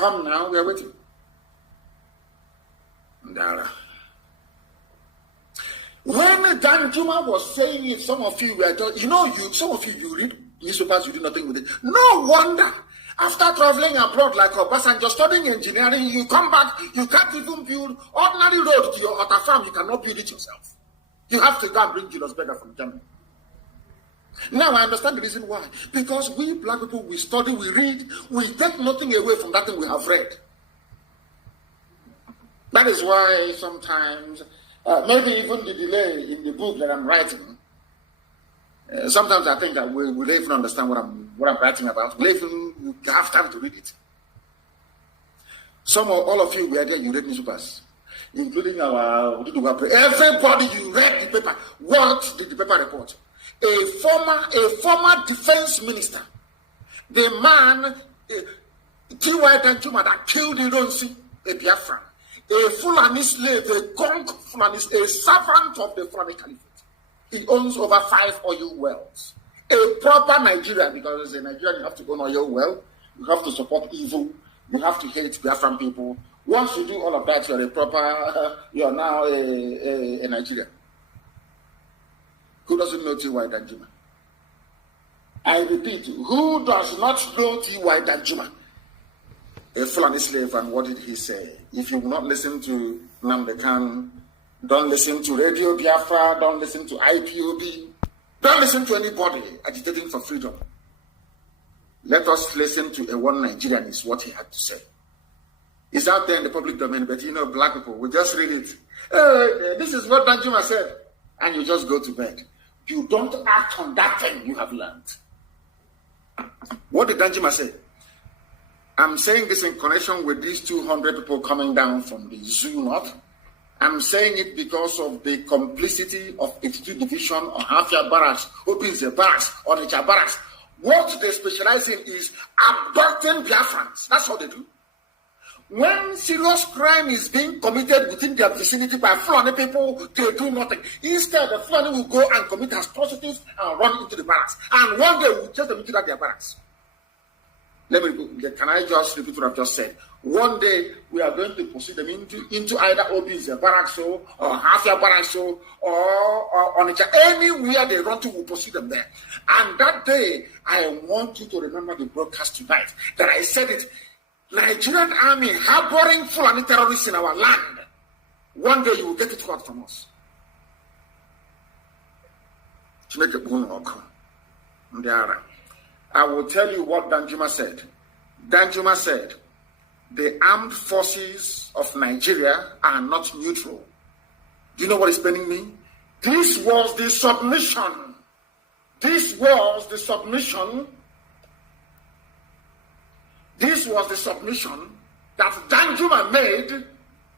Come now, we are waiting. When Danjuma was saying it, some of you were just, some of you read newspapers, you do nothing with it. No wonder. After traveling abroad like Obasanjo, studying engineering, you come back, you can't even build ordinary road to your other farm, you cannot build it yourself. You have to go and bring Julius Berger from Germany. Now I understand the reason why. Because we black people, we study, we read, we take nothing away from that thing we have read. That is why sometimes, maybe even the delay in the book that I'm writing, sometimes I think that we don't even understand what I'm writing about. We even have time to read it. All of you were there, you read newspapers, including everybody, you read the paper. What did the paper report? A former defense minister, the man, T.Y Danjuma, that killed Ironsi, a Biafran, a Fulani slave, a Fulani, a servant of the Fulani Caliphate. He owns over 5 oil wells. A proper Nigerian, because as a Nigerian, you have to own oil well, you have to support evil, you have to hate Biafran people. Once you do all of that, you're now a Nigerian. Who doesn't know T.Y Danjuma? I repeat, who does not know T.Y Danjuma? A Fulani slave, and what did he say? If you will not listen to Nnamdị Kanụ, don't listen to Radio Biafra, don't listen to IPOB, don't listen to anybody agitating for freedom. Let us listen to a one Nigerian is what he had to say. It's out there in the public domain, but black people, we just read it. This is what Danjuma said, and you just go to bed. You don't act on that thing you have learned. What did Danjuma say? I'm saying this in connection with these 200 people coming down from the zoo north. I'm saying it because of the complicity of 82 Division or Hafia Barracks, Obinze Barracks, Onitsha Barracks. What they specialize in is abducting Biafrans. That's what they do. When serious crime is being committed within their vicinity by Fulani people, they do nothing. Instead, the Fulani will go and commit atrocities and run into the barracks. And one day, we'll chase them into their barracks. Can I just repeat what I've just said? One day, we are going to proceed them into either Obinze Barracks or Hafia Barracks or Onitsha. Anywhere they run to, we'll proceed them there. And that day, I want you to remember the broadcast tonight, that I said it. Nigerian army harboring Fulani terrorists in our land. One day you will get it hot from us. I will tell you what Danjuma said. Danjuma said, the armed forces of Nigeria are not neutral. Do you know what it's meaning me? This was the submission. This was the submission that Danjuma made to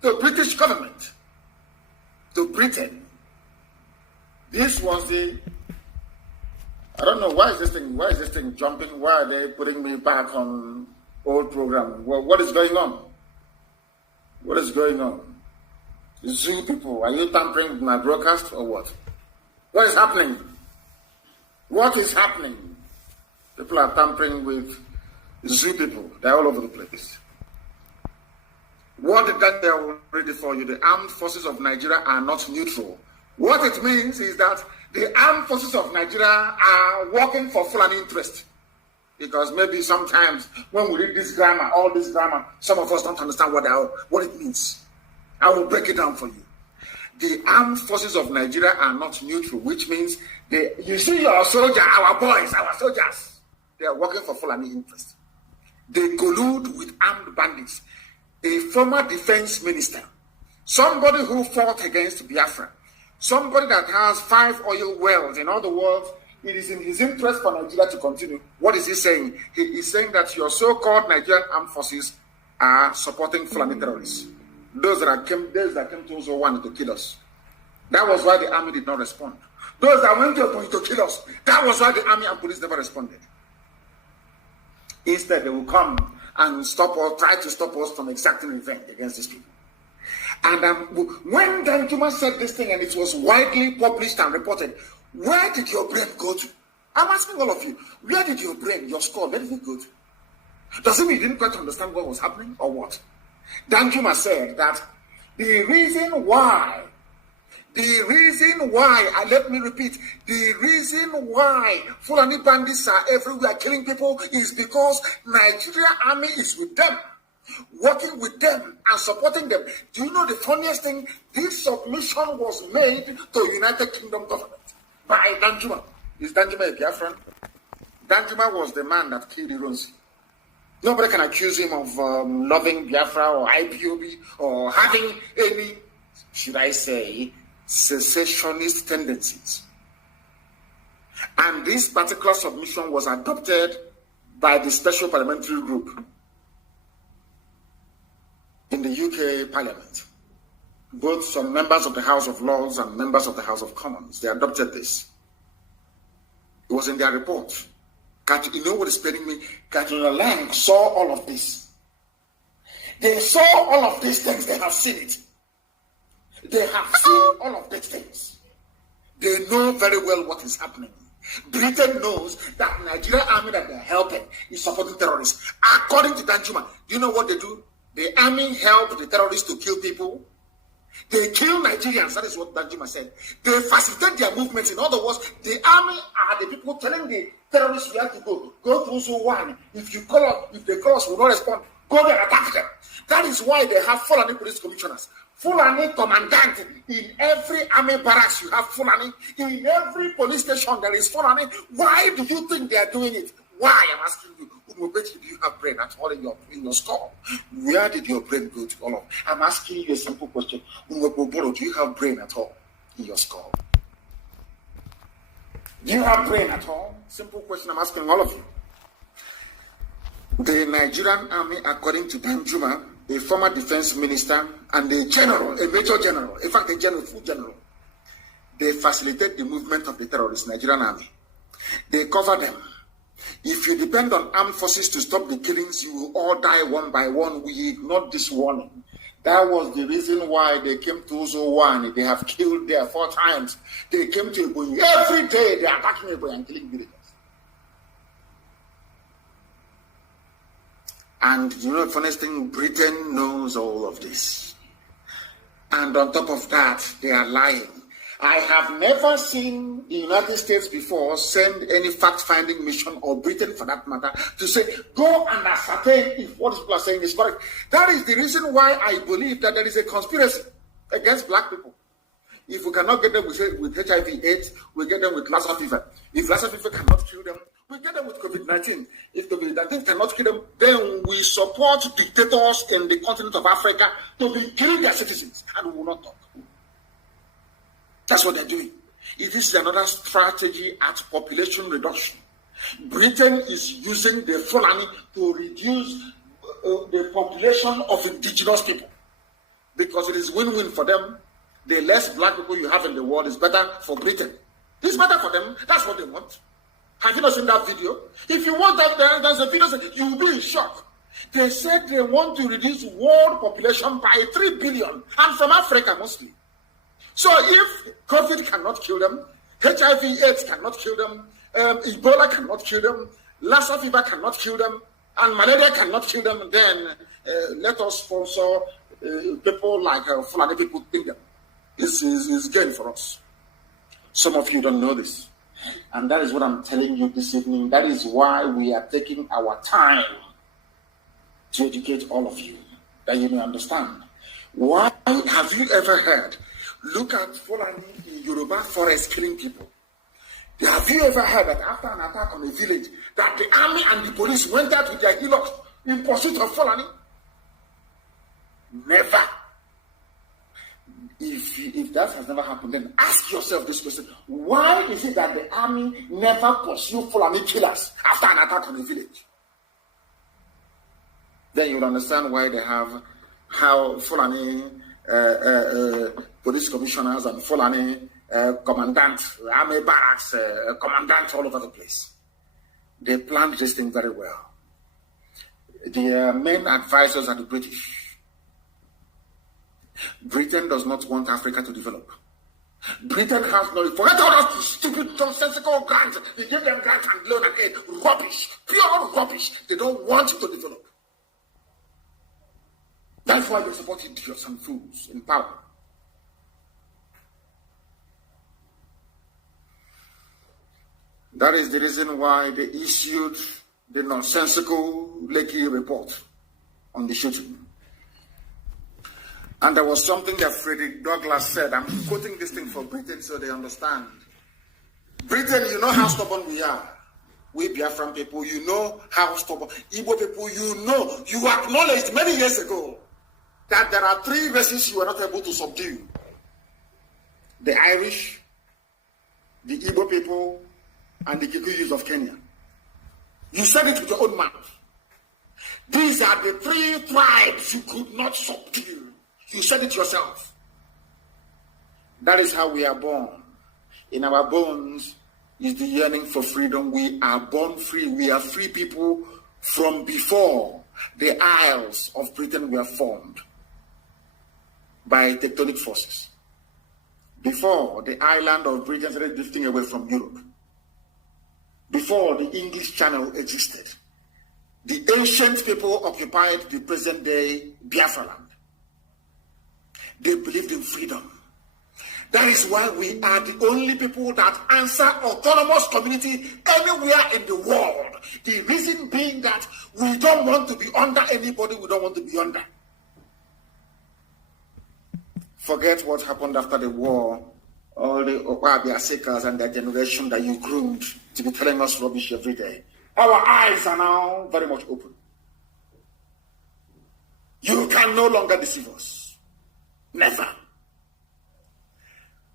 the British government, to Britain. This was the, I don't know, why is this thing jumping? Why are they putting me back on old program? What is going on? What is going on? Zoo people, are you tampering with my broadcast or what? What is happening? What is happening? People are tampering with Zoo people. They're all over the place. What did that tell already for you? The armed forces of Nigeria are not neutral. What it means is that the armed forces of Nigeria are working for Fulani interest. Because maybe sometimes when we read this grammar, all this grammar, some of us don't understand what it means. I will break it down for you. The armed forces of Nigeria are not neutral, which means you see your soldier, our boys, our soldiers, they are working for Fulani interest. They collude with armed bandits. A former defense minister, somebody who fought against Biafra, somebody that has 5 oil wells. In other words, it is in his interest for Nigeria to continue. What is he saying? He is saying that your so-called Nigerian armed forces are supporting Fulani terrorists. Those that came to 2001 to kill us. That was why the army did not respond. Those that went to kill us, that was why the army and police never responded. Instead, they will come and stop us, try to stop us from exacting revenge against these people. And when Danjuma said this thing and it was widely published and reported, where did your brain go to? I'm asking all of you, where did your brain, your skull, where did it go to? Does it mean he didn't quite understand what was happening or what? Danjuma said that the reason why, let me repeat, the reason why Fulani bandits are everywhere killing people is because Nigeria army is with them, working with them and supporting them. Do you know the funniest thing? This submission was made to United Kingdom government by Danjuma. Is Danjuma a Biafran? Danjuma was the man that killed Ironsi. Nobody can accuse him of loving Biafra or IPOB or having any, should I say, secessionist tendencies. And this particular submission was adopted by the Special Parliamentary Group in the UK Parliament. Both some members of the House of Lords and members of the House of Commons, they adopted this. It was in their report. You know what is telling me? Katrina Lang saw all of this. They saw all of these things. They have seen it. They have seen all of these things. They know very well what is happening. Britain knows that Nigerian army that they're helping is supporting terrorists. According to Danjuma, do you know what they do? The army help the terrorists to kill people. They kill Nigerians. That is what Danjuma said. They facilitate their movements. In other words, the army are the people telling the terrorists you have to go through so one. If you call up, if the calls will not respond, go there and attack them. That is why they have Fulani police commissioners. Fulani commandant. In every army barracks you have Fulani. In every police station there is Fulani. Why do you think they are doing it? Why? I'm asking you. Do you have brain at all in your skull? Where did your brain go to all of? I'm asking you a simple question. Do you have brain at all in your skull? Do you have brain at all? Simple question I'm asking all of you. The Nigerian army, according to Danjuma, a former defense minister and a general, a major general, in fact a general, full general, they facilitate the movement of the terrorists, Nigerian army. They cover them. If you depend on armed forces to stop the killings, you will all die one by one. We ignored this warning. That was the reason why they came to Ozo1. They have killed there 4 times. They came to Eboyi. Every day they are attacking Eboyi and killing villagers. And you know the funniest thing, Britain knows all of this. And on top of that, they are lying. I have never seen the United States before send any fact-finding mission, or Britain for that matter, to say, go and ascertain if what people are saying is correct. That is the reason why I believe that there is a conspiracy against black people. If we cannot get them with HIV/AIDS, we get them with Lassa fever. If Lassa fever cannot kill them, we get them with COVID-19. If COVID-19 cannot kill them, then we support dictators in the continent of Africa to be killing their citizens, and we will not talk. That's what they're doing. It is another strategy at population reduction. Britain is using the Fulani to reduce the population of indigenous people, because it is win-win for them. The less black people you have in the world is better for Britain. It's better for them. That's what they want. Have you not seen that video? If you want that, there's a video, you will be in shock. They said they want to reduce world population by 3 billion, and from Africa mostly. So if COVID cannot kill them, HIV/AIDS cannot kill them, Ebola cannot kill them, Lassa fever cannot kill them, and malaria cannot kill them, then let us sponsor people like Fulani people in them. This is gain for us. Some of you don't know this. And that is what I'm telling you this evening. That is why we are taking our time to educate all of you, that you may understand. Why have you ever heard? Look at Fulani in Yoruba forest killing people. Have you ever heard that after an attack on a village, that the army and the police went out with their hillocks in pursuit of Fulani? Never. If that has never happened, then ask yourself this question. Why is it that the army never pursue Fulani killers after an attack on a village? Then you'll understand why they have how Fulani police commissioners and Fulani commandants, army barracks, commandants all over the place. They planned this thing very well. The main advisors are the British. Britain does not want Africa to develop. Britain has no, forget all those stupid, nonsensical grants. They give them grants and loan and aid. Rubbish. Pure rubbish. They don't want you to develop. That's why they support idiots and fools in power. That is the reason why they issued the nonsensical Lekki report on the shooting. And there was something that Frederick Douglass said. I'm quoting this thing for Britain so they understand. Britain, you know how stubborn we are. We Biafran people, you know how stubborn. Igbo people, you know, you acknowledged many years ago that there are 3 races you are not able to subdue. The Irish, the Igbo people, and the Kikuyus of Kenya. You said it with your own mouth. These are the 3 tribes you could not subdue. You said it yourself. That is how we are born. In our bones is the yearning for freedom. We are born free. We are free people from before the Isles of Britain were formed by tectonic forces. Before the island of Britain started drifting away from Europe. Before the English Channel existed. The ancient people occupied the present-day Biafra land. They believed in freedom. That is why we are the only people that answer autonomous community anywhere in the world. The reason being that we don't want to be under anybody we don't want to be under. Forget what happened after the war. All the Okwabia seekers and their generation that you groomed to be telling us rubbish every day. Our eyes are now very much open. You can no longer deceive us. Never.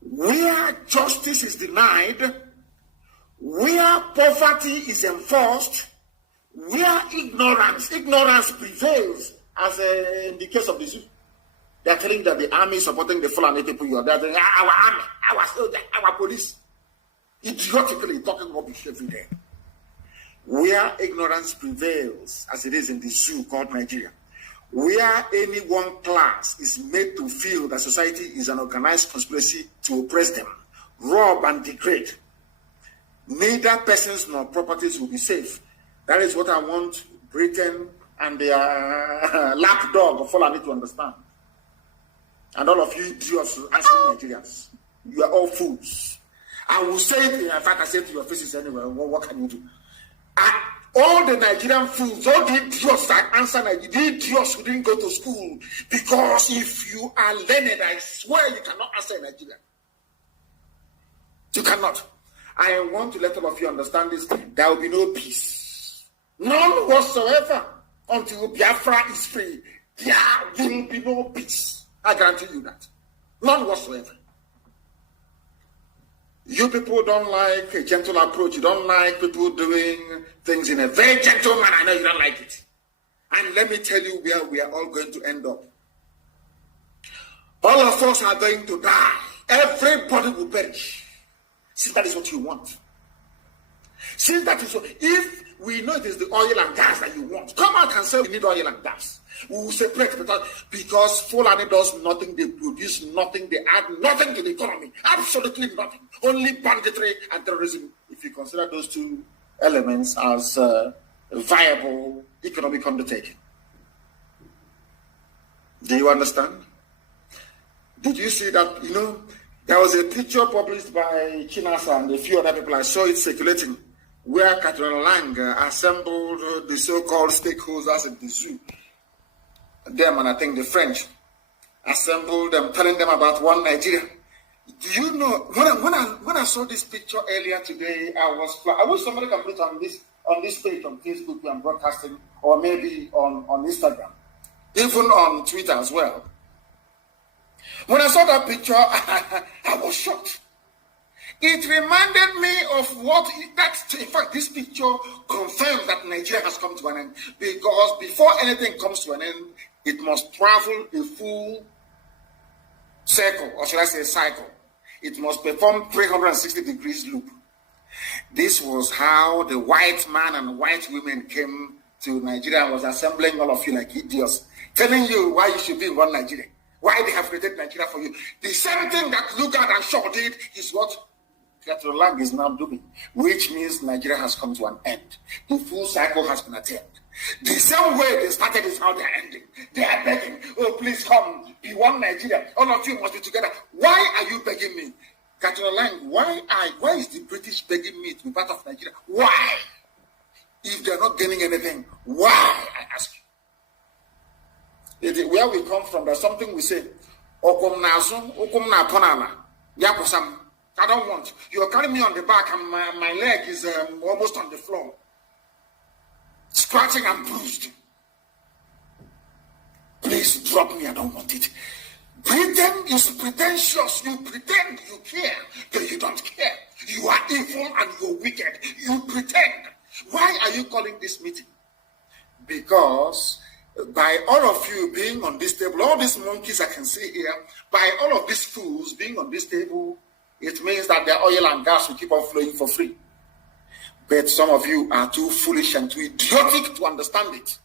Where justice is denied, where poverty is enforced, where ignorance prevails, as in the case of the zoo. They are telling that the army is supporting the Fulani people. You are there, our army, our soldiers, our police. Idiotically talking rubbish every day. Where ignorance prevails, as it is in the zoo called Nigeria. Where any one class is made to feel that society is an organized conspiracy to oppress them, rob and degrade, neither persons nor properties will be safe. That is what I want Britain and their lapdog of Fulani to understand. And all of you idiots asking Nigerians, you are all fools. I will say it, in fact I say it to your faces anyway, what can you do? All the Nigerian fools, all the idiots that answer Nigeria, the idiots who didn't go to school, because if you are learned, I swear you cannot answer in Nigeria. You cannot. I want to let all of you understand this. There will be no peace. None whatsoever until Biafra is free. There will be no peace. I guarantee you that. None whatsoever. You people don't like a gentle approach. You don't like people doing things in a very gentle manner. I know you don't like it. And let me tell you where we are all going to end up. All of us are going to die. Everybody will perish. Since that is what you want. Since that is what, if we know it is the oil and gas that you want, come out and say we need oil and gas. We will separate because Fulani does nothing, they produce nothing, they add nothing to the economy. Absolutely nothing. Only banditry and terrorism, if you consider those 2 elements as a viable economic undertaking. Do you understand? Did you see that, there was a picture published by Chinasa and a few other people, I saw it circulating, where Catherine Lang assembled the so-called stakeholders in the zoo. Them and I think the French assembled them, telling them about one Nigeria. Do you know, when I saw this picture earlier today, I wish somebody can put it on this page on Facebook and broadcasting, or maybe on Instagram, even on Twitter as well. When I saw that picture, I was shocked. It reminded me of in fact, this picture confirms that Nigeria has come to an end. Because before anything comes to an end, it must travel a full circle, or should I say cycle. It must perform 360 degrees loop. This was how the white man and white women came to Nigeria and was assembling all of you like idiots, telling you why you should be in one Nigeria. why they have created Nigeria for you. The same thing that Lugard and Shaw did is what Lang is now doing, which means Nigeria has come to an end. The full cycle has been attained. The same way they started is how they are ending. They are begging, oh, please come, be one Nigeria. All of you must be together. Why are you begging me? Lang, why is the British begging me to be part of Nigeria? Why? If they're not gaining anything, why? I ask you. Where we come from, there's something we say. I don't want. You're carrying me on the back and my leg is almost on the floor. Scratching and bruised. Please drop me, I don't want it. Britain is pretentious. You pretend you care, but you don't care. You are evil and you're wicked. You pretend. Why are you calling this meeting? Because by all of you being on this table, all these monkeys I can see here, by all of these fools being on this table, it means that the oil and gas will keep on flowing for free. But some of you are too foolish and too idiotic to understand it.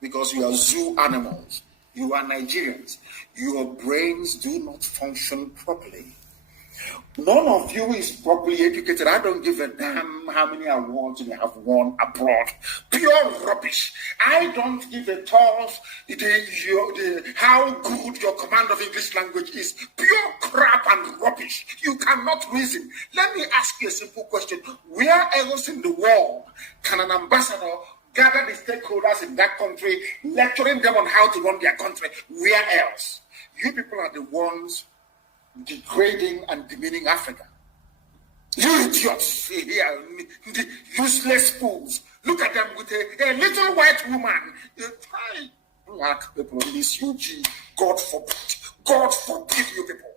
Because you are zoo animals. You are Nigerians. Your brains do not function properly. None of you is properly educated. I don't give a damn how many awards you have won abroad. Pure rubbish. I don't give a toss how good your command of English language is. Pure crap and rubbish. You cannot reason. Let me ask you a simple question. Where else in the world can an ambassador gather the stakeholders in that country, lecturing them on how to run their country? Where else? You people are the ones degrading and demeaning Africa. You idiots here, the useless fools. Look at them with a little white woman. Black people in this UG. God forbid you people.